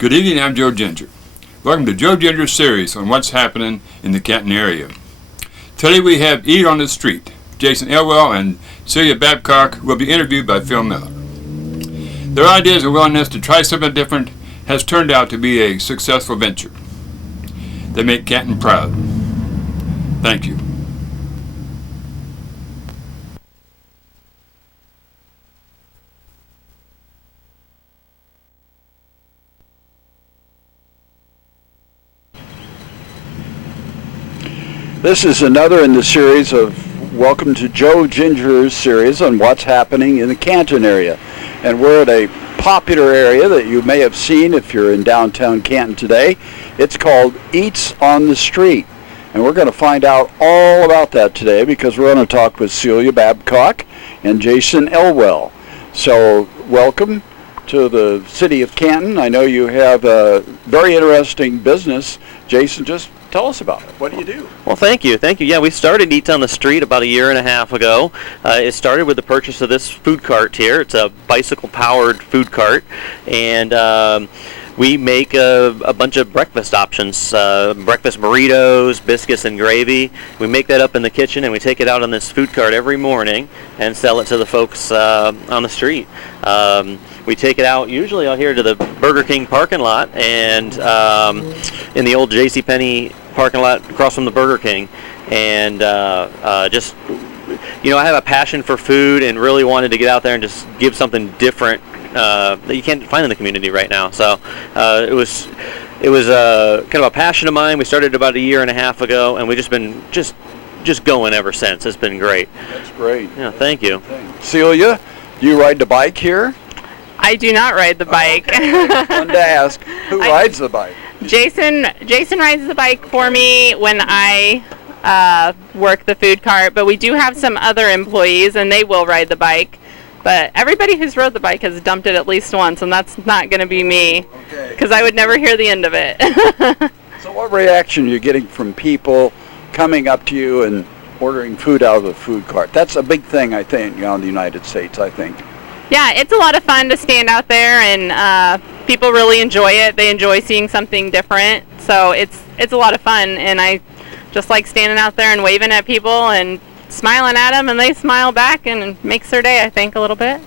Good evening, I'm Joe Ginger. Welcome to Joe Ginger's series on what's happening in the Canton area. Today we have Eat on the Street. Jason Elwell and Celia Babcock will be interviewed by Phil Miller. Their ideas and willingness to try something different has turned out to be a successful venture. They make Canton proud. Thank you. This is another in the series of Welcome to Joe Ginger's series on what's happening in the Canton area. And we're at a popular area that you may have seen if you're in downtown Canton today. It's called Eats on the Street. And we're going to find out all about that today because we're going to talk with Celia Babcock and Jason Elwell. So welcome to the city of Canton. I know you have a very interesting business. Jason, just tell us about it. What do you do? Well, thank you. Yeah, we started Eats on the Street about a year and a half ago. It started with the purchase of this food cart here. It's a bicycle-powered food cart, and we make a bunch of breakfast options, breakfast burritos, biscuits, and gravy. We make that up in the kitchen, and we take it out on this food cart every morning and sell it to the folks on the street. We take it out usually out here to the Burger King parking lot and in the old JCPenney parking lot across from the Burger King. And just, you know, I have a passion for food and really wanted to get out there and just give something different that you can't find in the community right now. So it was kind of a passion of mine. We started about a year and a half ago, and we've just been just going ever since. It's been great. That's great. Yeah, thank you. Celia, do you ride the bike here? I do not ride the bike. Okay. Fun to ask. Who rides the bike? Jason rides the bike for me when I work the food cart, but we do have some other employees, and they will ride the bike. But everybody who's rode the bike has dumped it at least once, and that's not going to be me, because I would never hear the end of it. So what reaction are you getting from people coming up to you and ordering food out of the food cart? That's a big thing, I think, in the United States, I think. Yeah, it's a lot of fun to stand out there, and people really enjoy it. They enjoy seeing something different, so it's a lot of fun, and I just like standing out there and waving at people and smiling at them, and they smile back, and it makes their day, I think, a little bit.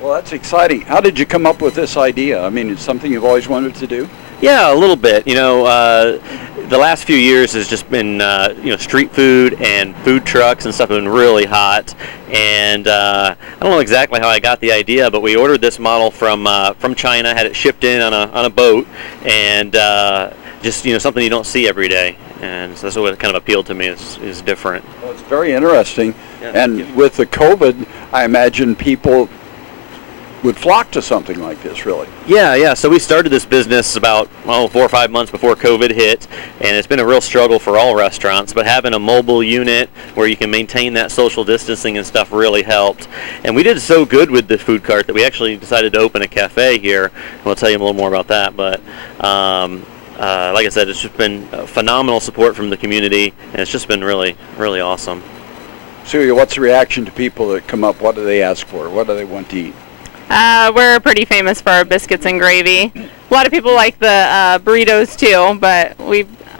Well, that's exciting. How did you come up with this idea? I mean, it's something you've always wanted to do? Yeah, a little bit. You know, the last few years has just been, street food and food trucks and stuff have been really hot. And I don't know exactly how I got the idea, but we ordered this model from China, had it shipped in on a boat, and just something you don't see every day. And so that's what kind of appealed to me is different. Well, it's very interesting. Yeah, and with the COVID, I imagine people would flock to something like this, really. Yeah. So we started this business about 4 or 5 months before COVID hit, and it's been a real struggle for all restaurants, but having a mobile unit where you can maintain that social distancing and stuff really helped. And we did so good with the food cart that we actually decided to open a cafe here, and we'll tell you a little more about that. But like I said, it's just been phenomenal support from the community, and it's just been really, really awesome. Celia, what's the reaction to people that come up? What do they ask for? What do they want to eat? We're pretty famous for our biscuits and gravy. A lot of people like the burritos too, but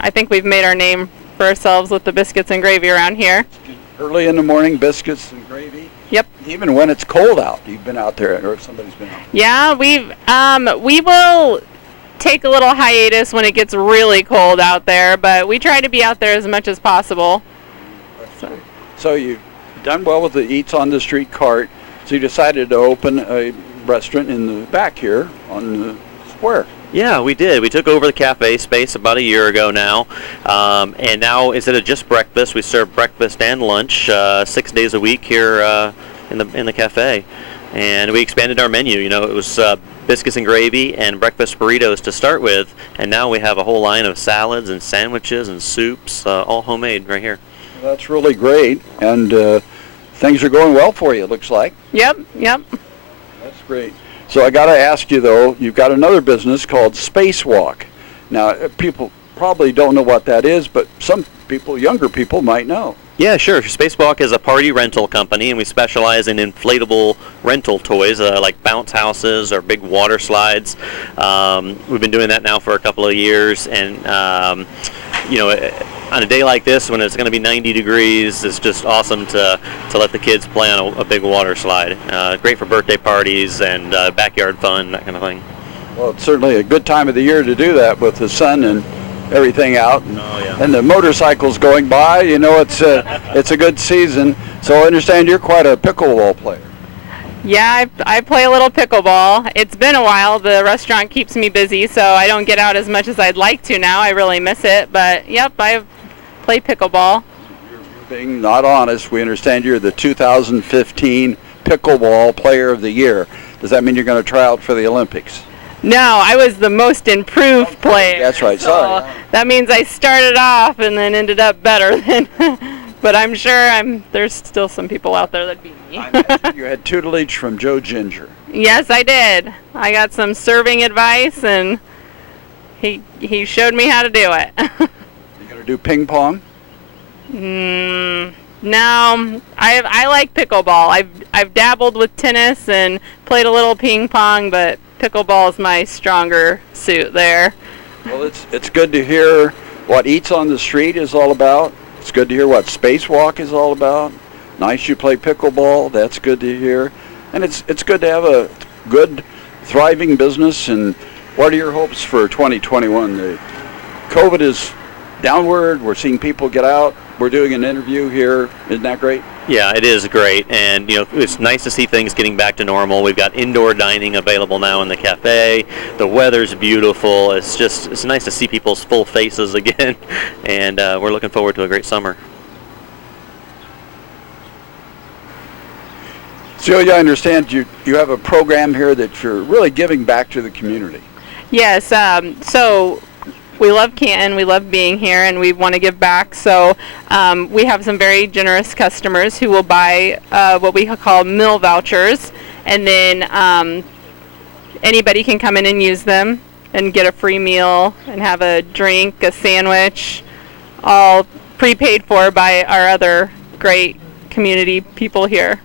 I think we've made our name for ourselves with the biscuits and gravy around here. Early in the morning, biscuits and gravy? Yep. Even when it's cold out, you've been out there, or somebody's been out there. Yeah, we will take a little hiatus when it gets really cold out there, but we try to be out there as much as possible. So you've done well with the Eats on the Street cart. So you decided to open a restaurant in the back here on the square. Yeah, we did. We took over the cafe space about a year ago now, and now instead of just breakfast, we serve breakfast and lunch 6 days a week here in the cafe. And we expanded our menu. You know, it was biscuits and gravy and breakfast burritos to start with, and now we have a whole line of salads and sandwiches and soups, all homemade right here. Well, that's really great, and things are going well for you, it looks like. Yep. That's great. So I got to ask you, though, you've got another business called Spacewalk. Now, people probably don't know what that is, but some people, younger people, might know. Yeah, sure. Spacewalk is a party rental company, and we specialize in inflatable rental toys like bounce houses or big water slides. We've been doing that now for a couple of years, and on a day like this when it's going to be 90 degrees, it's just awesome to let the kids play on a big water slide. Great for birthday parties and backyard fun, that kind of thing. Well, it's certainly a good time of the year to do that with the sun and everything out, and the motorcycles going by. It's a good season. So I understand you're quite a pickleball player. Yeah, I play a little pickleball. It's been a while. The restaurant keeps me busy, so I don't get out as much as I'd like to now. I really miss it, but yep, I play pickleball. You're being not honest. We understand you're the 2015 Pickleball Player of the Year. Does that mean you're going to try out for the Olympics? No, I was the most improved player. That's right, sorry. That means I started off and then ended up better than, but I'm sure there's still some people out there that beat me. I imagine you had tutelage from Joe Ginger. Yes, I did. I got some serving advice, and he showed me how to do it. You going to do ping pong? No, I like pickleball. I've dabbled with tennis and played a little ping pong, but pickleball is my stronger suit there. Well, it's good to hear what Eats on the Street is all about. It's good to hear what Spacewalk is all about. Nice you play pickleball. That's good to hear. And it's good to have a good, thriving business. And what are your hopes for 2021? The COVID is downward. We're seeing people get out. We're doing an interview here. Isn't that great? Yeah, it is great, and it's nice to see things getting back to normal. We've got indoor dining available now in the cafe. The weather's beautiful. It's nice to see people's full faces again, and we're looking forward to a great summer. Celia, I understand you have a program here that you're really giving back to the community. Yes, so we love Canton, we love being here, and we want to give back. So we have some very generous customers who will buy what we call meal vouchers, and then anybody can come in and use them and get a free meal and have a drink, a sandwich, all prepaid for by our other great community people here.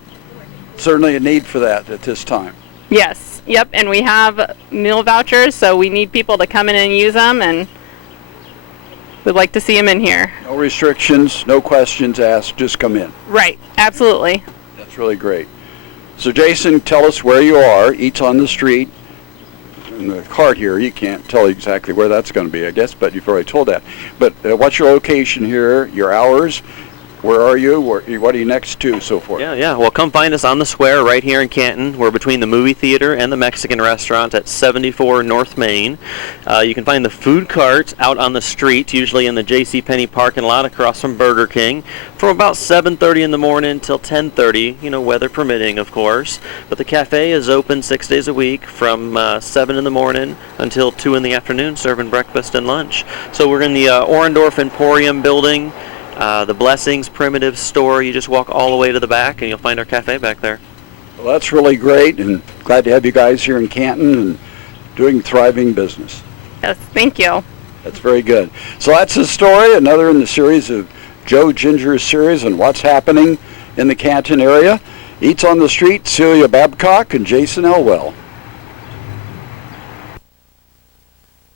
Certainly a need for that at this time. Yes, yep, and we have meal vouchers, so we need people to come in and use them, and we'd like to see them in here. No restrictions, no questions asked, just come in. Right, absolutely. That's really great. So Jason, tell us where you are. Eats on the Street. In the cart here, you can't tell exactly where that's going to be, I guess, but you've already told that. But what's your location here, your hours? Where are you? What are you next to, so forth? Yeah. Well, come find us on the square right here in Canton. We're between the movie theater and the Mexican restaurant at 74 North Main. You can find the food cart out on the street, usually in the JCPenney parking lot across from Burger King, from about 7:30 in the morning till 10:30, weather permitting, of course. But the cafe is open 6 days a week from 7 in the morning until 2 in the afternoon, serving breakfast and lunch. So we're in the Orendorf Emporium building. The Blessings Primitive Store. You just walk all the way to the back and you'll find our cafe back there. Well, that's really great, and glad to have you guys here in Canton and doing thriving business. Yes, thank you. That's very good. So that's the story, another in the series of Joe Ginger's series on what's happening in the Canton area. Eats on the Street, Celia Babcock and Jason Elwell.